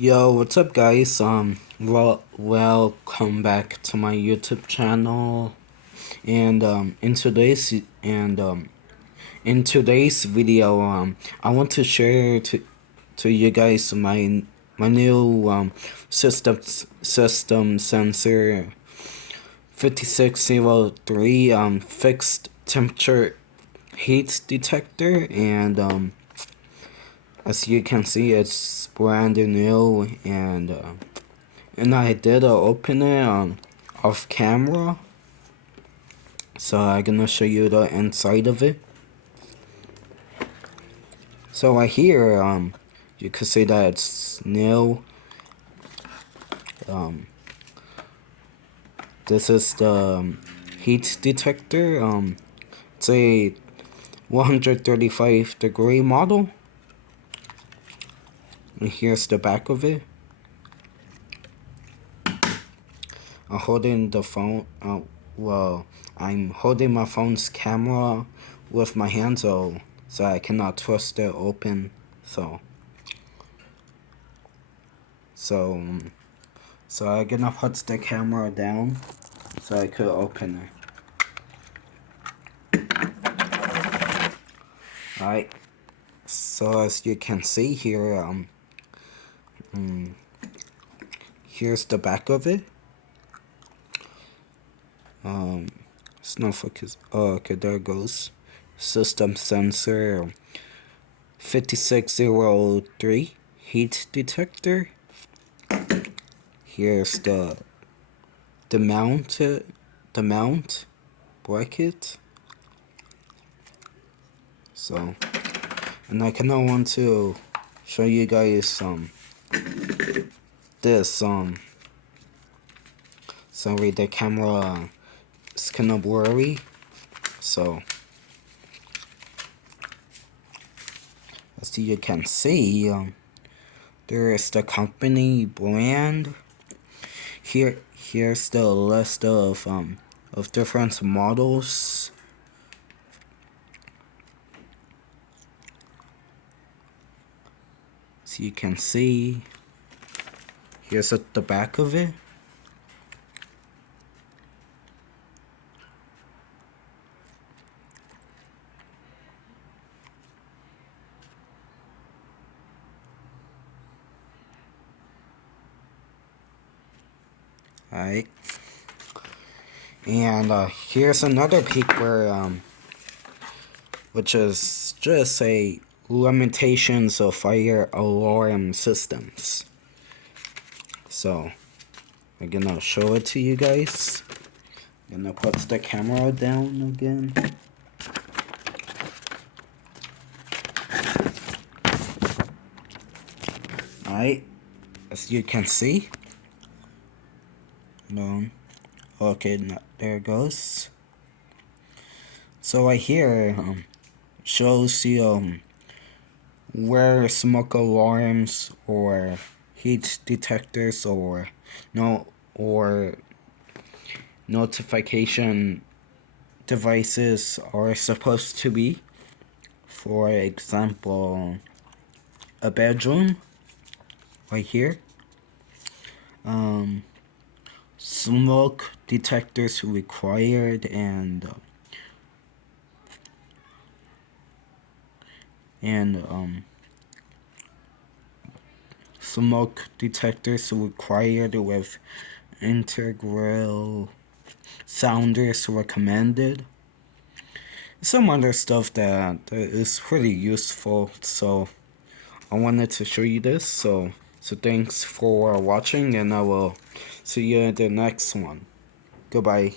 Yo, what's up, guys? Welcome back to my YouTube channel. And in today's video, I want to share to you guys my new system sensor 5603 fixed temperature heat detector, and as you can see, it's brand new, and I did open it off camera, so I'm gonna show you the inside of it. So right here, you can see that it's new. This is the heat detector. It's a 135-degree model. And here's the back of it. I'm holding the phone. I'm holding my phone's camera with my hand, so I cannot twist it open. So I'm gonna put the camera down so I could open it. Alright. So as you can see here, here's the back of it. It's not focus. Oh, okay, there it goes. System sensor 5603 heat detector. Here's the mount bracket. So, and I kinda want to show you guys this sorry, the camera is kinda blurry, so as you can see, there is the company brand. Here's the list of different models. So you can see, here's at the back of it. Alright. And here's another paper, which is just a limitations of fire alarm systems. So I'm gonna show it to you guys. I'm gonna put the camera down again. Alright, as you can see. Okay, there it goes. So right here shows you where smoke alarms or heat detectors or notification devices are supposed to be. For example, a bedroom right here. Smoke detectors required, and smoke detectors required with integral sounders recommended. Some other stuff that is pretty useful, so I wanted to show you this. So thanks for watching, and I will see you in the next one. Goodbye.